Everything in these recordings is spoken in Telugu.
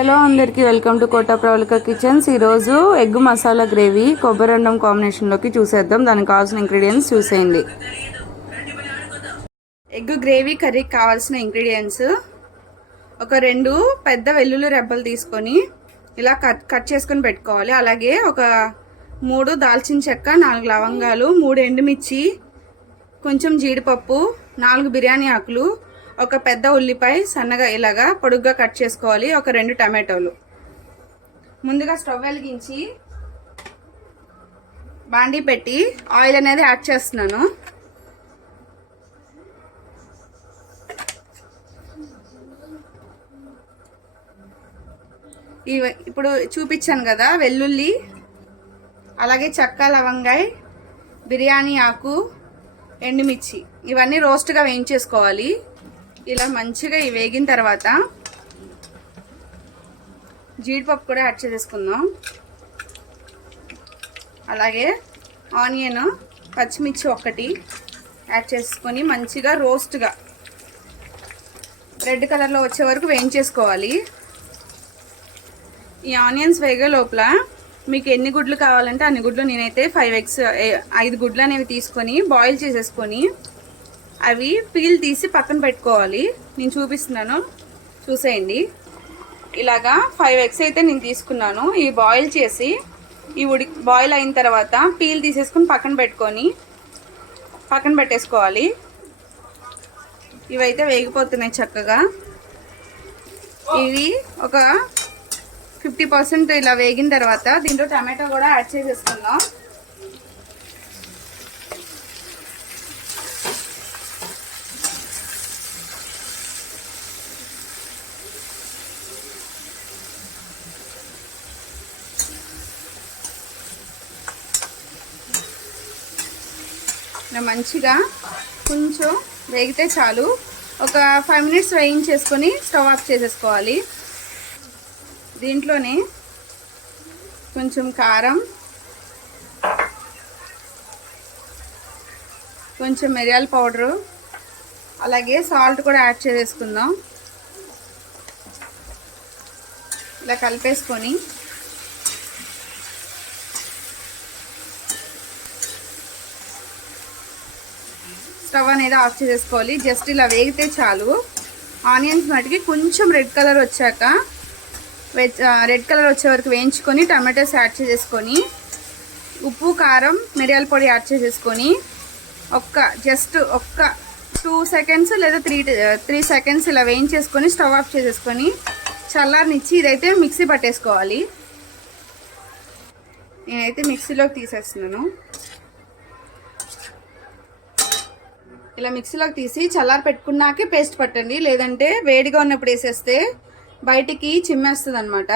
హలో అందరికీ welcome to Kota Pravalika kitchens. ఈరోజు ఎగ్ మసాలా గ్రేవీ కొబ్బరి అన్నం కాంబినేషన్లోకి చూసేద్దాం. దానికి కావాల్సిన ఇంగ్రీడియంట్స్ చూసేయండి. ఎగ్ గ్రేవీ కర్రీకి కావాల్సిన ఇంగ్రీడియంట్స్: ఒక 2 పెద్ద వెల్లుల్లి రెబ్బలు తీసుకొని ఇలా కట్ చేసుకొని పెట్టుకోవాలి. అలాగే ఒక 3 దాల్చిన చెక్క, 4 లవంగాలు, 3 ఎండుమిర్చి, కొంచెం జీడిపప్పు, 4 బిర్యానీ ఆకులు, ఒక పెద్ద ఉల్లిపాయ సన్నగా ఇలాగా పొడుగ్గా కట్ చేసుకోవాలి. ఒక 2 టమాటోలు. ముందుగా స్టవ్ వెలిగించి బాండీ పెట్టి ఆయిల్ అనేది యాడ్ చేస్తున్నాను. ఇప్పుడు చూపించాను కదా, వెల్లుల్లి, అలాగే చెక్క, లవంగాయ, బిర్యానీ ఆకు, ఎండుమిర్చి ఇవన్నీ రోస్ట్గా వేయించేసుకోవాలి. ఇలా మంచిగా వేగిన తర్వాత జీడిపప్పు కూడా యాడ్ చేసేసుకుందాం. అలాగే ఆనియన్, పచ్చిమిర్చి ఒకటి యాడ్ చేసుకొని మంచిగా రోస్ట్గా రెడ్ కలర్లో వచ్చే వరకు వేయించేసుకోవాలి. ఈ ఆనియన్స్ వేగే లోపల మీకు ఎన్ని గుడ్లు కావాలంటే అన్ని గుడ్లు, నేనైతే 5 గుడ్లు అనేవి తీసుకొని బాయిల్ చేసేసుకొని అవి పీల్ తీసి పక్కన పెట్టుకోవాలి. నేను చూపిస్తున్నాను, చూసేయండి. ఇలాగా 5 ఎగ్స్ అయితే నేను తీసుకున్నాను. ఇవి బాయిల్ చేసి బాయిల్ అయిన తర్వాత పీల్ తీసేసుకుని పక్కన పెట్టేసుకోవాలి. ఇవైతే వేగిపోతున్నాయి చక్కగా. ఇవి ఒక 50% ఇలా వేగిన తర్వాత దీంట్లో టమాటో కూడా యాడ్ చేసేసుకుందాం. మంచిగా కొంచెం వేగితే చాలు. ఒక 5 మినిట్స్ వేయించేసుకొని స్టవ్ ఆఫ్ చేసేసుకోవాలి. దీంట్లోనే కొంచెం కారం, కొంచెం మిరియాల పౌడరు, అలాగే సాల్ట్ కూడా యాడ్ చేసేసుకుందాం. ఇలా కలిపేసుకొని స్టవ్ అనేది ఆఫ్ చేసేసుకోవాలి. జస్ట్ ఇలా వేగితే చాలు. ఆనియన్స్ మటుకి కొంచెం రెడ్ కలర్ వచ్చే వరకు వేయించుకొని టమాటోస్ యాడ్ చేసేసుకొని ఉప్పు, కారం, మిరియాల పొడి యాడ్ చేసేసుకొని జస్ట్ ఒక్క 2 సెకండ్స్ లేదా 3 సెకండ్స్ ఇలా వేయించేసుకొని స్టవ్ ఆఫ్ చేసేసుకొని చల్లారనిచ్చి ఇదైతే మిక్సీ పట్టేసుకోవాలి. నేనైతే మిక్సీలోకి తీసేస్తున్నాను. ఇలా మిక్సీలోకి తీసి చల్లారి పెట్టుకున్నాకే పేస్ట్ పట్టండి, లేదంటే వేడిగా ఉన్నప్పుడు వేసేస్తే బయటికి చిమ్మేస్తుంది అనమాట.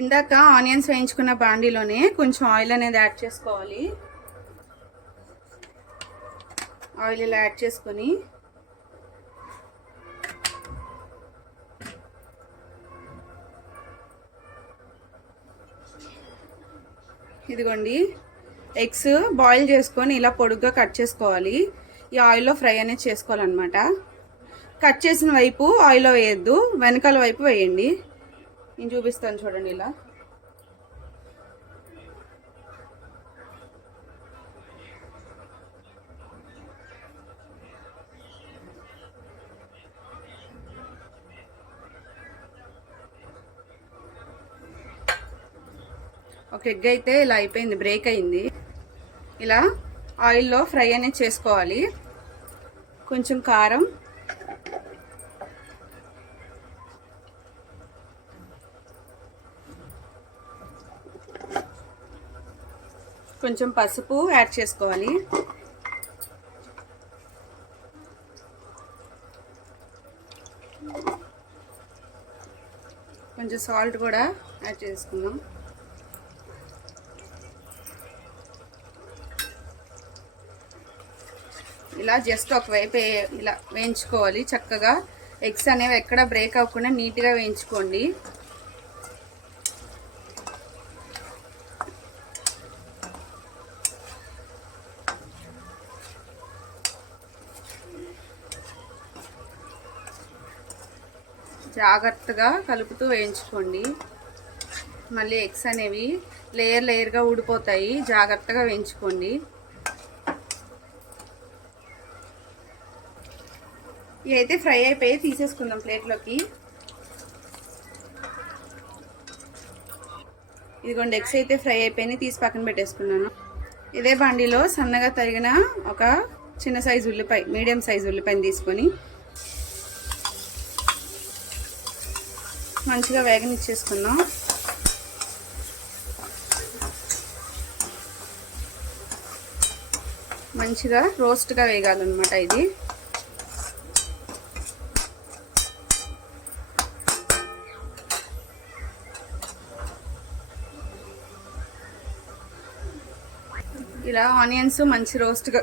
ఇందాక ఆనియన్స్ వేయించుకున్న బాండీలోనే కొంచెం ఆయిల్ అనేది యాడ్ చేసుకోవాలి. ఆయిల్ ఇలా యాడ్ చేసుకొని ఇదిగోండి, ఎగ్స్ బాయిల్ చేసుకొని ఇలా పొడుగ్గా కట్ చేసుకోవాలి. ఈ ఆయిల్లో ఫ్రై అనేది చేసుకోవాలన్నమాట. కట్ చేసిన వైపు ఆయిల్లో వేయద్దు, వెనకాల వైపు వేయండి. నేను చూపిస్తాను చూడండి. ఇలా ఒక ఎగ్ అయితే ఇలా అయిపోయింది, బ్రేక్ అయింది. ఇలా ఆయిల్లో ఫ్రై అనేది చేసుకోవాలి. కొంచెం కారం, కొంచెం పసుపు యాడ్ చేసుకోవాలి. కొంచెం సాల్ట్ కూడా యాడ్ చేసుకుందాం. ఇలా జస్ట్ ఒకవైపు ఇలా వేయించుకోవాలి చక్కగా. ఎగ్స్ అనేవి ఎక్కడ బ్రేక్ అవ్వకుండా నీట్గా వేయించుకోండి. జాగ్రత్తగా కలుపుతూ వేయించుకోండి. మళ్ళీ ఎగ్స్ అనేవి లేయర్గా ఊడిపోతాయి, జాగ్రత్తగా వేయించుకోండి. ఇవి అయితే ఫ్రై అయిపోయి తీసేసుకుందాం ప్లేట్లోకి. ఇదిగోండి ఎగ్స్ అయితే ఫ్రై అయిపోయి తీసి పక్కన పెట్టేసుకున్నాను. ఇదే బండిలో సన్నగా తరిగిన ఒక చిన్న సైజు ఉల్లిపాయ, మీడియం సైజు ఉల్లిపాయని తీసుకొని మంచిగా వేగనిచ్చేసుకుందాం. మంచిగా రోస్ట్గా వేగాలన్నమాట ఇది. ఇలా ఆనియన్స్ మంచి రోస్ట్గా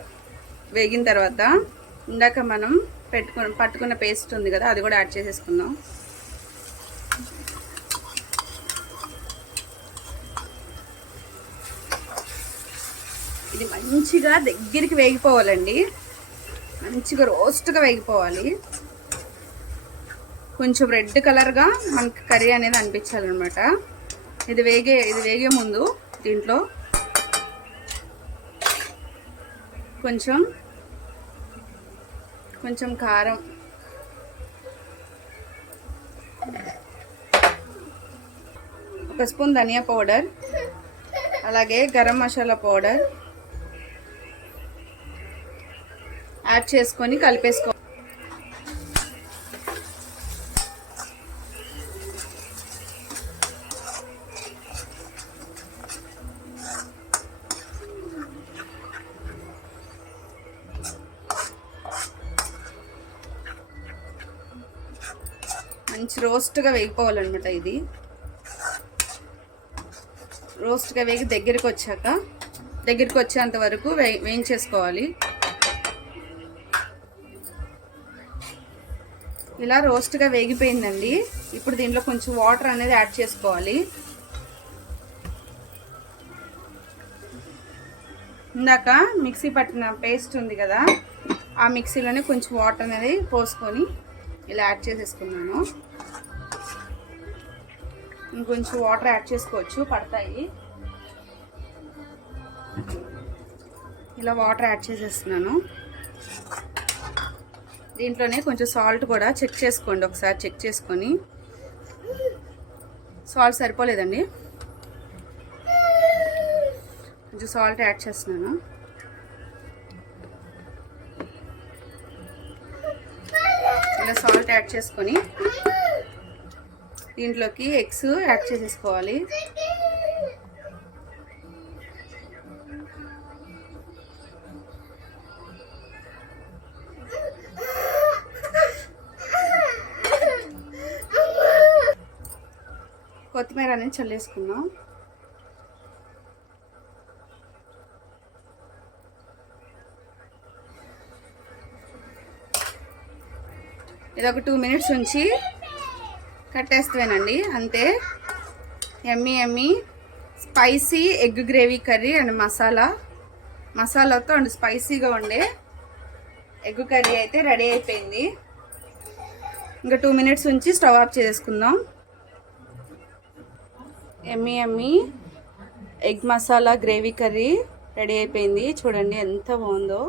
వేగిన తర్వాత ఇందాక మనం పట్టుకున్న పేస్ట్ ఉంది కదా, అది కూడా యాడ్ చేసేసుకుందాం. ఇది మంచిగా దగ్గరికి వేగిపోవాలండి, మంచిగా రోస్ట్గా వేగిపోవాలి. కొంచెం రెడ్ కలర్గా మనకి కర్రీ అనేది అనిపించాలన్నమాట. ఇది వేగే ముందు దీంట్లో కొంచెం కారం, ఒక స్పూన్ ధనియా పౌడర్, అలాగే గరం మసాలా పౌడర్ యాడ్ చేసుకొని కలిపేసుకో. మంచి రోస్ట్గా వేగిపోవాలన్నమాట. ఇది రోస్ట్గా వేగి దగ్గరికి వచ్చేంత వరకు వేయించేసుకోవాలి. ఇలా రోస్ట్గా వేగిపోయిందండి. ఇప్పుడు దీంట్లో కొంచెం వాటర్ అనేది యాడ్ చేసుకోవాలి. ఇందాక మిక్సీ పట్టిన పేస్ట్ ఉంది కదా, ఆ మిక్సీలోనే కొంచెం వాటర్ అనేది పోసుకొని ఇలా యాడ్ చేసేసుకున్నాను. ఇంకొంచెం వాటర్ యాడ్ చేసుకోవచ్చు, పడతాయి. ఇలా వాటర్ యాడ్ చేసేస్తున్నాను. దీంట్లోనే కొంచెం సాల్ట్ కూడా చెక్ చేసుకోండి, ఒకసారి చెక్ చేసుకొని. సాల్ట్ సరిపోలేదండి, కొంచెం సాల్ట్ యాడ్ చేస్తున్నాను. ఇలా సాల్ట్ యాడ్ చేసుకొని దీంట్లోకి ఎగ్స్ యాడ్ చేసేసుకోవాలి. కొత్తిమీర అనేది చల్లేసుకుందాం. ఇది ఒక 2 మినిట్స్ ఉంచి కట్టేస్తానండి, అంతే. Yummy spicy egg gravy curry and మసాలాతో అండ్ స్పైసీగా ఉండే ఎగ్ కర్రీ అయితే రెడీ అయిపోయింది. ఇంకా 2 మినిట్స్ ఉంచి స్టవ్ ఆఫ్ చేసుకుందాం. Yummy egg masala gravy curry ready అయిపోయింది. చూడండి ఎంత బాగుందో.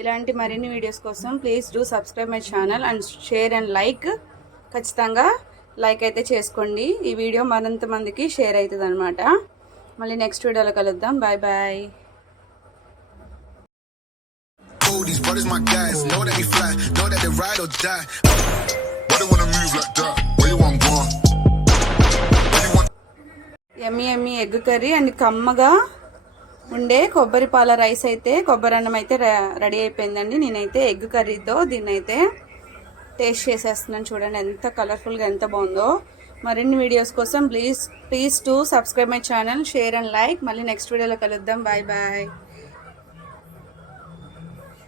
ఇలాంటి మరిన్ని వీడియోస్ కోసం please do subscribe my channel and share and like. ఖచ్చితంగా లైక్ అయితే చేసుకోండి. ఈ వీడియో మరింత మందికి షేర్ అవుతుంది అనమాట. మళ్ళీ నెక్స్ట్ వీడియోలో కలుద్దాం. Bye bye. These brothers my guys, know that we fly, know that they ride or die. Why they wanna move like that? Where you want go? Yummy egg curry and కమ్మగా ఉండే కొబ్బరి పాల రైస్ అయితే, కొబ్బరి అన్నం అయితే రెడీ అయిపోయిందండి. నేనైతే ఎగ్ కర్రీతో దీన్ని అయితే టేస్ట్ చేసేస్తున్నాను. చూడండి ఎంత కలర్ఫుల్గా, ఎంత బాగుందో. మరిన్ని వీడియోస్ కోసం please to subscribe my channel, share and like. మళ్ళీ నెక్స్ట్ వీడియోలో కలుద్దాం. Bye bye.